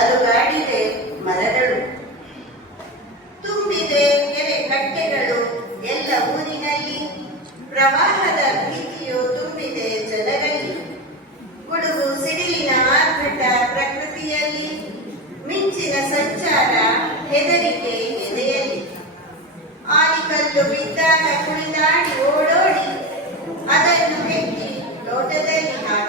ಅಲುಗಾಡಿದೆ ಮರಗಳು, ತುಂಬಿದೆ ಕೆರೆ ಕಟ್ಟೆಗಳು ಎಲ್ಲ ಊರಿನಲ್ಲಿ, ಪ್ರವಾಹದ ಭೀತಿಯು ತುಂಬಿದೆ ಜನರಲ್ಲಿ, ಗುಡುಗು ಸಿಡಿಲಿನ ಆರ್ಭಟ ಪ್ರಕೃತಿಯಲ್ಲಿ, ಮಿಂಚಿನ ಸಂಚಾರ ಹೆದರಿಕೆ ಎದೆಯಲ್ಲಿ, ಆಲಿಕಲ್ಲು ಬಿದ್ದಾಗ ಕುಣಿದಾಡಿ ಓಡೋಡಿ ಅದನ್ನು ಎತ್ತಿ ತೋಟದಲ್ಲಿ ಹಾಕಿ